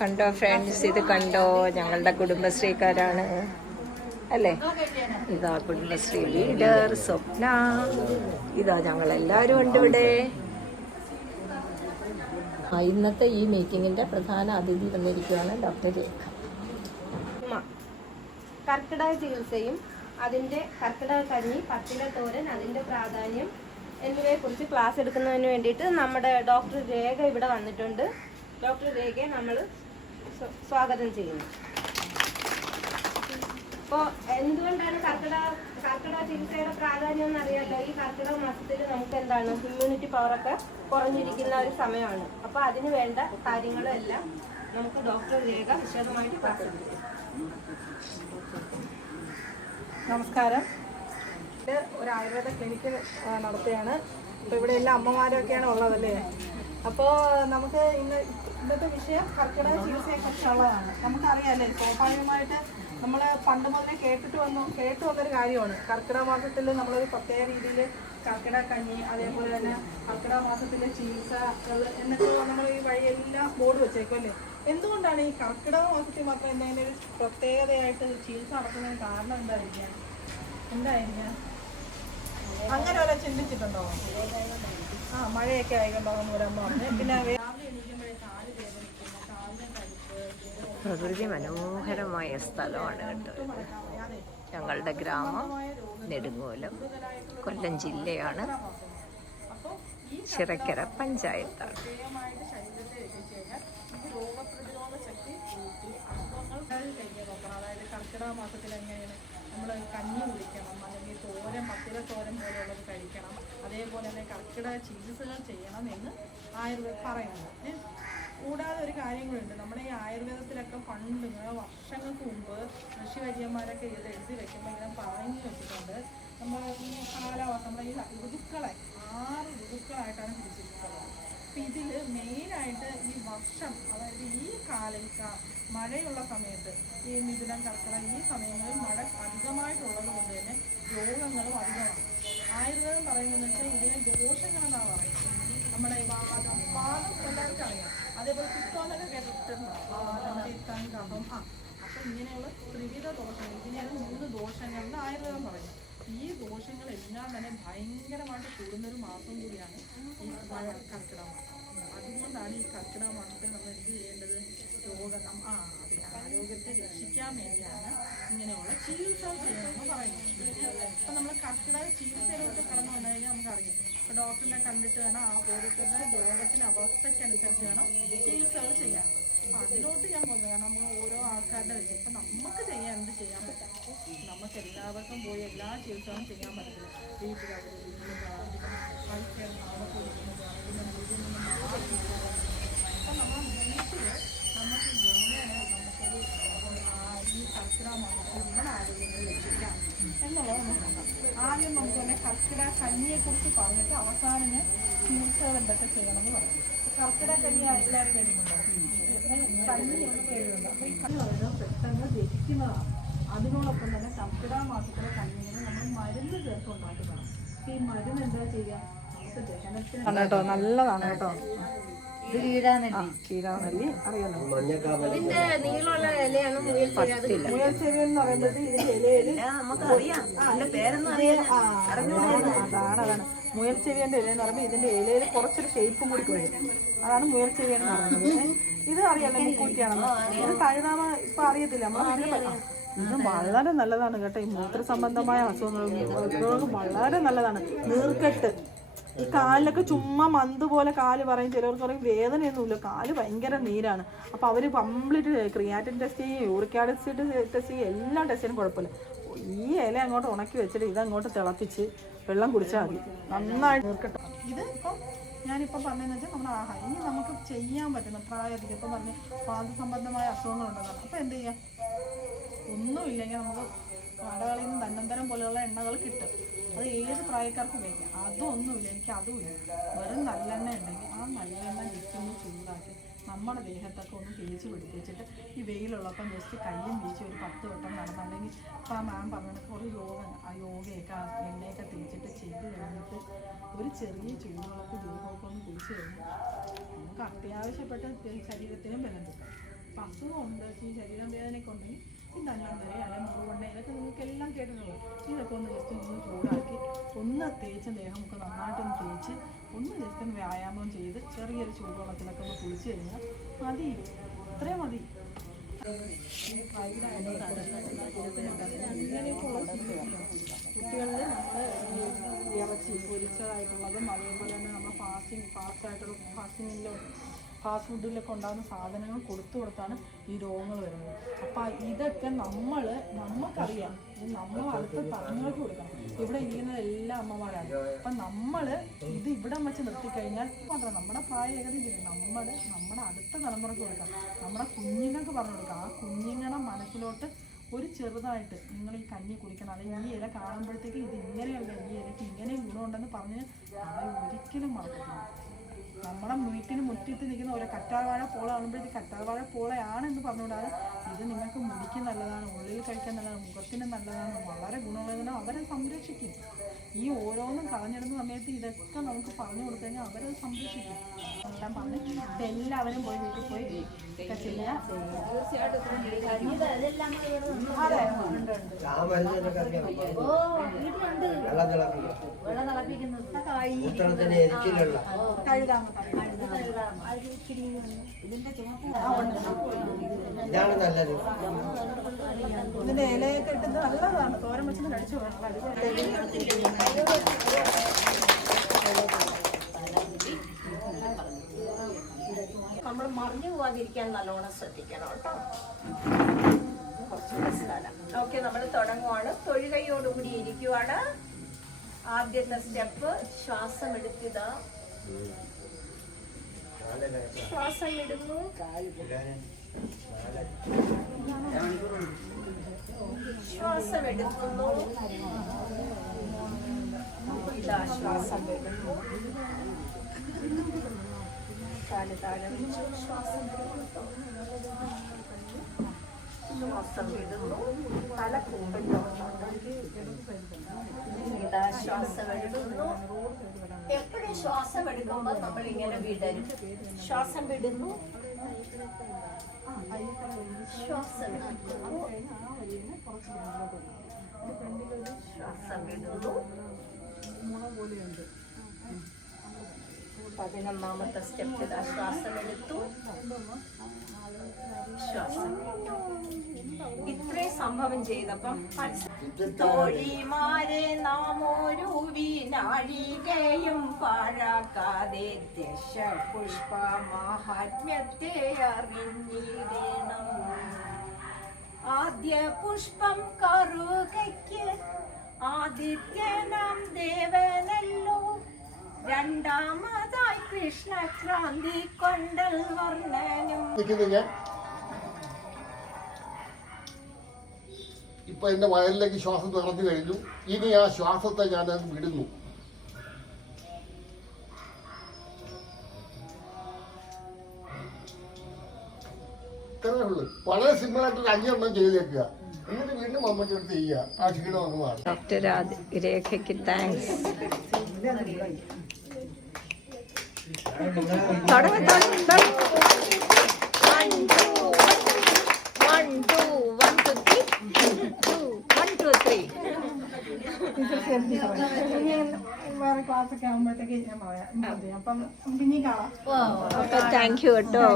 കണ്ടോ ഫ്രണ്ട്സ് ഇത് കണ്ടോ? ഞങ്ങളുടെ കുടുംബശ്രീക്കാരാണ്. അല്ലേ? ഇതാ കുടുംബശ്രീ ലീഡർ സ്വപ്ന. ഇതാ ഞങ്ങൾ എല്ലാവരും ഉണ്ട് ഇവിടെ. ഇന്നത്തെ ഈ മീറ്റിങ്ങിന്റെ പ്രധാന അതിഥി വന്നിരിക്കുകയാണ് ഡോക്ടർ രേഖ. കർക്കിടക ചികിത്സയും അതിന്റെ കർക്കിടക കഞ്ഞി പത്തില തോരൻ അതിന്റെ പ്രാധാന്യം എന്നിവയെ കുറിച്ച് ക്ലാസ് എടുക്കുന്നതിന് വേണ്ടിയിട്ട് നമ്മുടെ ഡോക്ടർ രേഖ ഇവിടെ വന്നിട്ടുണ്ട്. ഡോക്ടർ രേഖയെ നമ്മൾ സ്വാഗതം ചെയ്യുന്നു. അപ്പോൾ എന്തുകൊണ്ടാണ് കർക്കിടക കർക്കിടക ചികിത്സയുടെ പ്രാധാന്യം എന്ന് അറിയാലോ ഈ കർക്കിടക മാസത്തിൽ നമുക്ക് എന്താണ് ഇമ്മ്യൂണിറ്റി പവറൊക്കെ കുറഞ്ഞിരിക്കുന്ന ഒരു സമയമാണ്. അപ്പോൾ അതിന് വേണ്ട കാര്യങ്ങളെല്ലാം നമുക്ക് ഡോക്ടർ രേഖ വിശദമായിട്ട് പറഞ്ഞു നമസ്കാരം. ഒരു ആയുർവേദ ക്ലിനിക്ക് നടത്തുകയാണ്. അപ്പോൾ ഇവിടെ എല്ലാ അമ്മമാരൊക്കെയാണ് ഉള്ളതല്ലേ? അപ്പോൾ നമുക്ക് ഇന്ന് ഇന്നത്തെ വിഷയം കർക്കിടക ചികിത്സയെ കുറിച്ചുള്ളതാണ് നമുക്കറിയാമല്ലേ സ്വാഭാവികമായിട്ട് നമ്മൾ പണ്ട് മുതലേ കേട്ടിട്ട് വന്നു കേട്ട് വന്നൊരു കാര്യമാണ്. കർക്കിടക മാസത്തിൽ നമ്മളൊരു പ്രത്യേക രീതിയിൽ കർക്കിടക കഞ്ഞി അതേപോലെ തന്നെ കർക്കിടക മാസത്തിലെ ചികിത്സ എന്നൊക്കെ നമ്മൾ ഈ വഴിയെല്ലാം ബോർഡ് വെച്ചേക്കും അല്ലേ? എന്തുകൊണ്ടാണ് ഈ കർക്കിടക മാസത്തിൽ മാത്രം എന്തെങ്കിലും ഒരു പ്രത്യേകതയായിട്ട് ചികിത്സ നടത്തുന്നതിന് കാരണം എന്തായിരിക്കാം? എന്തായിരിക്കാം? അങ്ങനെ വരെ ചിന്തിച്ചിട്ടുണ്ടോ? മഴയൊക്കെ ആയിക്കൊണ്ടാകുന്ന ഒരമ്മ പറഞ്ഞു പിന്നെ പ്രകൃതി മനോഹരമായ സ്ഥലമാണ് കേട്ടോ ഞങ്ങളുടെ ഗ്രാമം നെടുങ്ങോലം കൊല്ലം ജില്ലയാണ്. ചിറക്കര പഞ്ചായത്താണ്. അതായത് കർക്കിടക മാസത്തിൽ എങ്ങനെയാണ് നമ്മൾ കഞ്ഞി കുടിക്കണം അല്ലെങ്കിൽ തോരൻ മത്തിര തോരൻ പോലെയുള്ളത് കഴിക്കണം. അതേപോലെ തന്നെ കർക്കിടക ചികിത്സകൾ ചെയ്യണം എന്ന് ആയുർവേദം പറയുന്നത് കൂടാതെ ഒരു കാര്യം കൂടിയുണ്ട്. നമ്മുടെ ഈ ആയുർവേദത്തിലൊക്കെ പണ്ട് ഇങ്ങനെ വർഷങ്ങൾക്ക് മുമ്പ് ഋഷിവര്യന്മാരൊക്കെ ഇത് എഴുതി വെക്കുമ്പോൾ ഇങ്ങനെ പറഞ്ഞു വെച്ചിട്ടുണ്ട്. നമ്മൾ ഈ കാലാവസ്ഥ നമ്മുടെ ഈ ഋതുക്കളെ ആറ് ഋതുക്കളായിട്ടാണ് തിരിച്ചിട്ടുള്ളത് അപ്പം ഇതിൽ മെയിനായിട്ട് ഈ വർഷം അതായത് ഈ കാലം ഈ കാ- മഴയുള്ള സമയത്ത് ഈ മിഥുനം കർക്കിടക ഈ സമയങ്ങളിൽ മഴ അധികമായിട്ടുള്ളത് കൊണ്ട് തന്നെ രോഗങ്ങളും അധികമാണ്. ആയുർവേദം പറയുന്നത് വെച്ചാൽ ഇതിനെ ദോഷങ്ങളെന്നാണ് പറയുന്നത്? നമ്മുടെ വാദം വാദം എല്ലാവർക്കും അറിയാം. അതേപോലെ പിത്തോന്നൊക്കെ കേട്ടിട്ടുണ്ട്. വാദം ആ. അപ്പം ഇങ്ങനെയുള്ള ത്രിവിധ ദോഷങ്ങൾ ഇങ്ങനെയുള്ള മൂന്ന് ദോഷങ്ങൾ എന്ന് ആയുർവേദം പറയും ഈ ദോഷങ്ങളെല്ലാം തന്നെ ഭയങ്കരമായിട്ട് കൂടുന്നൊരു മാസം കൂടിയാണ് ഈ കർക്കിടക അതുകൊണ്ടാണ് ഈ കർക്കിടക നമ്മൾ എന്ത് ചെയ്യേണ്ടത്? രോഗം ആ അതെ ആരോഗ്യത്തെ രക്ഷിക്കാൻ വേണ്ടിയാണ് ഇങ്ങനെയുള്ള ചികിത്സ ചെയ്യണമെന്ന് പറയുന്നത് കർക്കിടക ചികിത്സയിലോട്ട് കടന്നു വന്നു കഴിഞ്ഞാൽ നമുക്കറിയാം. ഇപ്പോൾ ഡോക്ടറിനെ കണ്ടിട്ട് വേണം ആ ഓരോരുത്തരുടെ രോഗത്തിന്റെ അവസ്ഥയ്ക്കനുസരിച്ച് വേണം ചികിത്സകൾ ചെയ്യാൻ. അപ്പം അതിലോട്ട് ഞാൻ പോകുന്നത് കാരണം നമ്മൾ ഓരോ ആൾക്കാരുടെ വെച്ച് ഇപ്പം നമുക്ക് ചെയ്യാൻ എന്ത് ചെയ്യാൻ പറ്റും? നമുക്ക് എല്ലാവർക്കും പോയി എല്ലാ ചികിത്സകളും ചെയ്യാൻ പറ്റില്ല. വീട്ടിൽ അവർ കളിക്കാൻ നമ്മൾ വീട്ടിൽ നമുക്ക് ഈ കർക്കിടക നമ്മുടെ ആരോഗ്യങ്ങൾ രക്ഷിക്കാം എന്നുള്ളത് നമുക്ക് നോക്കാം ആദ്യം നമുക്ക് തന്നെ കർക്കിടക കഞ്ഞിയെക്കുറിച്ച് പറഞ്ഞിട്ട് അവസാനം എന്തൊക്കെ ചെയ്യണമെന്ന് പറയും. കർക്കിടക കഞ്ഞി എല്ലാവരും കഴിയുന്നുണ്ടോ കഞ്ഞി കഴിയുന്നുണ്ട് അപ്പോൾ ഈ പെട്ടെന്ന് ദഹിക്കുന്നതാണ് അതിനോടൊപ്പം തന്നെ കർക്കിടക മാസത്തിലെ കഞ്ഞിനെ നമ്മൾ മരുന്ന് ചേർത്ത് ഉണ്ടാക്കുന്നതാണ് ഈ മരുന്ന് എന്താ ചെയ്യുക നമുക്ക് ദഹനത്തിന് കേട്ടോ നല്ലതാണ് കേട്ടോ. കീഴാനെല്ലി അറിയാലോ? ഇതിന്റെ നീളമുള്ള ഇലയാണ് മുയൽ മുയൽ എന്ന് പറയുന്നത് ഇതിന്റെ ഇലയിൽ അതാണ് അതാണ് മുയൽ ചെവിയുടെ ഇല എന്ന് പറയുമ്പോൾ ഇതിന്റെ ഇലയിൽ കുറച്ചൊരു ഷേപ്പും കൂടി വരും. അതാണ് മുയൽ ചെവി എന്ന് പറയുന്നത്. ഇത് അറിയാലോ? മുക്കൂറ്റിയാണെന്ന് ഇത് കഴുതാമ ഇപ്പൊ അറിയത്തില്ല. ഇത് വളരെ നല്ലതാണ് കേട്ടോ. ഈ മൂത്ര സംബന്ധമായ അസുഖങ്ങൾക്ക് വളരെ നല്ലതാണ്. നീർക്കെട്ട്. ഈ കാലിലൊക്കെ ചുമ്മാ മന്ത് പോലെ കാൽ പറയും ചിലവർക്ക് പറയും വേദനയൊന്നുമില്ല. കാൽ ഭയങ്കര നീരാണ്. അപ്പോൾ അവർ കംപ്ലീറ്റ് ക്രിയാറ്റിൻ ടെസ്റ്റ് ചെയ്യും യൂറിക് ആസിഡ് ടെസ്റ്റ് ചെയ്യും എല്ലാ ടെസ്റ്റിനും കുഴപ്പമില്ല. ഈ ഇല അങ്ങോട്ട് ഉണക്കി വെച്ചിട്ട് ഇത് അങ്ങോട്ട് തിളപ്പിച്ച് വെള്ളം കുടിച്ചാൽ മതി. ഞാനിപ്പോൾ ഇത് ഇപ്പം ഞാനിപ്പം പറഞ്ഞതെന്ന് വെച്ചാൽ നമ്മുടെ ആഹാരം. ഇനി നമുക്ക് ചെയ്യാൻ പറ്റുന്ന പ്രായത്തിൽ ഇപ്പം പറഞ്ഞ് പാദസംബന്ധമായ അസുഖങ്ങളുണ്ടെന്നാണ് അപ്പോൾ എന്ത് ചെയ്യാം? ഒന്നുമില്ലെങ്കിൽ നമുക്ക് കടകളിൽ നിന്ന് തന്നന്തരം പോലെയുള്ള എണ്ണകൾ കിട്ടും. അത് ഏത് പ്രായക്കാർക്കും ഉപയോഗിക്കാം. അതൊന്നുമില്ല. എനിക്ക് അതുമില്ല. വെറും നല്ലെണ്ണ ഉണ്ടെങ്കിൽ ആ നല്ലെണ്ണ ജസ്റ്റ് ചൂടാക്കി നമ്മുടെ ദേഹത്തൊക്കെ ഒന്ന് തേച്ച് പിടിപ്പിച്ചിട്ട് ഈ വെയിലുള്ളപ്പം ജസ്റ്റ് കയ്യും വീശി ഒരു പത്ത് വട്ടം നടന്നുണ്ടെങ്കിൽ ഇപ്പം മാം പറഞ്ഞത് കുറേ യോഗ ആ യോഗയൊക്കെ ആ എണ്ണയൊക്കെ തേച്ചിട്ട് ചെയ്ത് കഴിഞ്ഞിട്ട് ഒരു ചെറിയ ചൂടുകളൊക്കെ ദേഹമൊക്കെ ഒന്ന് കുഴിച്ച് കഴിഞ്ഞാൽ നമുക്ക് അത്യാവശ്യപ്പെട്ട ശരീരത്തിനും ബലം കിട്ടും അസുഖമുണ്ട് ഈ ശരീരം വേദനയൊക്കെ ഉണ്ടെങ്കിൽ ഈ നല്ലവരെ അല്ലെ മുറിവുണ്ട് ഇതൊക്കെ നിങ്ങൾക്ക് എല്ലാം കേട്ടിട്ടുള്ളത് ഇതൊക്കെ ഒന്ന് ജസ്റ്റ് ഒന്ന് ചൂടാക്കി ഒന്ന് തേച്ച് ദേഹമൊക്കെ നന്നായിട്ടൊന്ന് തേച്ച് ഒന്ന് ജസ്റ്റ് ഒന്ന് വ്യായാമം ചെയ്ത് ചെറിയൊരു ചൂടുവെള്ളത്തിലൊക്കെ ഒന്ന് കുളിച്ച് കഴിഞ്ഞാൽ മതി. ഇത്രയും മതി. കുട്ടികളിൽ നമ്മൾ ഇറച്ചി പൊരിച്ചതായിട്ടുള്ളതും അതേപോലെ തന്നെ നമ്മൾ ഫാസ്റ്റിംഗ് ഫാസ്റ്റ് ആയിട്ടുള്ള ഫാസ്റ്റിങ്ങിലോ ഫാസ്റ്റ് ഫുഡിലൊക്കെ ഉണ്ടാകുന്ന സാധനങ്ങൾ കൊടുത്തു കൊടുത്താണ് ഈ രോഗങ്ങൾ വരുന്നത്. അപ്പം ഇതൊക്കെ നമ്മൾ നമുക്കറിയാം നമ്മൾ അടുത്ത തലങ്ങൾക്ക് കൊടുക്കണം. ഇവിടെ ഇരിക്കുന്ന എല്ലാ അമ്മമാരാണ്. അപ്പം നമ്മൾ ഇത് ഇവിടെ വെച്ച് നിർത്തിക്കഴിഞ്ഞാൽ മാത്രം നമ്മുടെ പ്രായം ഏകദേശം നമ്മൾ നമ്മുടെ അടുത്ത തലമുറയ്ക്ക് കൊടുക്കാം. നമ്മുടെ കുഞ്ഞുങ്ങൾക്ക് പറഞ്ഞു കൊടുക്കാം. ആ കുഞ്ഞുങ്ങളുടെ മനസ്സിലോട്ട് ഒരു ചെറുതായിട്ട് നിങ്ങൾ ഈ കഞ്ഞി കുടിക്കണം. അല്ലെങ്കിൽ ഈ ഇല കാണുമ്പോഴത്തേക്ക് ഇത് ഇങ്ങനെയല്ല ഈ ഇലയ്ക്ക് ഇങ്ങനെ ഗുണമുണ്ടെന്ന് പറഞ്ഞ് ഒരിക്കലും മറക്കത്തില്ല നമ്മുടെ വീട്ടിന് മുറ്റിട്ട് നിൽക്കുന്ന ഒരു കറ്റാർവാഴ പോള കാണുമ്പോഴത്തേക്ക് കറ്റാർവാഴ പോളയാണെന്ന് പറഞ്ഞുകൂടാതെ ഇത് നിങ്ങൾക്ക് മുടിക്ക് നല്ലതാണ് ഉള്ളിൽ കഴിക്കാൻ നല്ലതാണ് മുഖത്തിന് നല്ലതാണ് വളരെ ഗുണമുള്ളതാണ് അവരെ സംരക്ഷിക്കും. ഈ ഓരോന്നും കളഞ്ഞിടുന്ന സമയത്ത് ഇതൊക്കെ നമുക്ക് പറഞ്ഞു കൊടുത്തു കഴിഞ്ഞാൽ അവരത് സംരക്ഷിക്കും. എല്ലാം പറഞ്ഞ് എല്ലാവരും പോയി വീട്ടിൽ പോയി ഉത്തരത്തിന് എരിച്ചിലുള്ള ഇതാണ് നല്ലത് ഇതിന്റെ ഇലയൊക്കെ ഇട്ട് നല്ലതാണ്. തോരൻ വെച്ച് കഴിച്ചു നമ്മൾ മറിഞ്ഞു പോവാതിരിക്കാൻ നല്ലോണം ശ്രദ്ധിക്കണം കേട്ടോ. ഓക്കെ നമ്മൾ തുടങ്ങുവാണ്. തൊഴുകയോടുകൂടി ഇരിക്കുവാണ്. ആദ്യത്തെ സ്റ്റെപ്പ് ശ്വാസം എടുക്കുക ശ്വാസം ഇടുന്നു ശ്വാസം എടുക്കുന്നു ശ്വാസം വിടുന്നു താഴെ വെച്ചു ശ്വാസം വിടുന്നു. തല കുമ്പിട്ടോണ്ട് ശ്വാസം എടുക്കുന്നു എപ്പോഴും ശ്വാസം എടുക്കുമ്പോൾ നമ്മൾ ഇങ്ങനെ വിടരും. ശ്വാസം വിടുന്നു. ശ്വാസം ശ്വാസം വിടുന്നു. പതിനൊന്നാമത്തെ സ്റ്റെപ്പ് ഇതാ ശ്വാസം എടുത്തു ശ്വാസം. ഇത്രയും സംഭവം ചെയ്തപ്പം തോഴിമാരെ നാമോരു വിനാഴികയും പാഴാക്കാതെ ദശ പുഷ്പ മഹാത്മ്യത്തെ അറിഞ്ഞിടണം. ആദ്യ പുഷ്പം കറുകയ്ക്ക് ആദിത്യനാം ദേവനല്ലോ. രണ്ടാമതായി കൃഷ്ണക്രാന്തി കൊണ്ടൽ വർണനും. ഇപ്പൊ എന്റെ വയലിലേക്ക് ശ്വാസം നിറഞ്ഞു കഴിഞ്ഞു. ഇനി ആ ശ്വാസത്തെ ഞാൻ വിടുന്നു. ഇത്രയേ വളരെ സിമ്പിൾ ആയിട്ട് ഒരു അഞ്ചെണ്ണം ചെയ്തേക്കുക. ഡോക്ടർ രേഖയ്ക്ക് താങ്ക്സ്. താങ്ക് യു കേട്ടോ.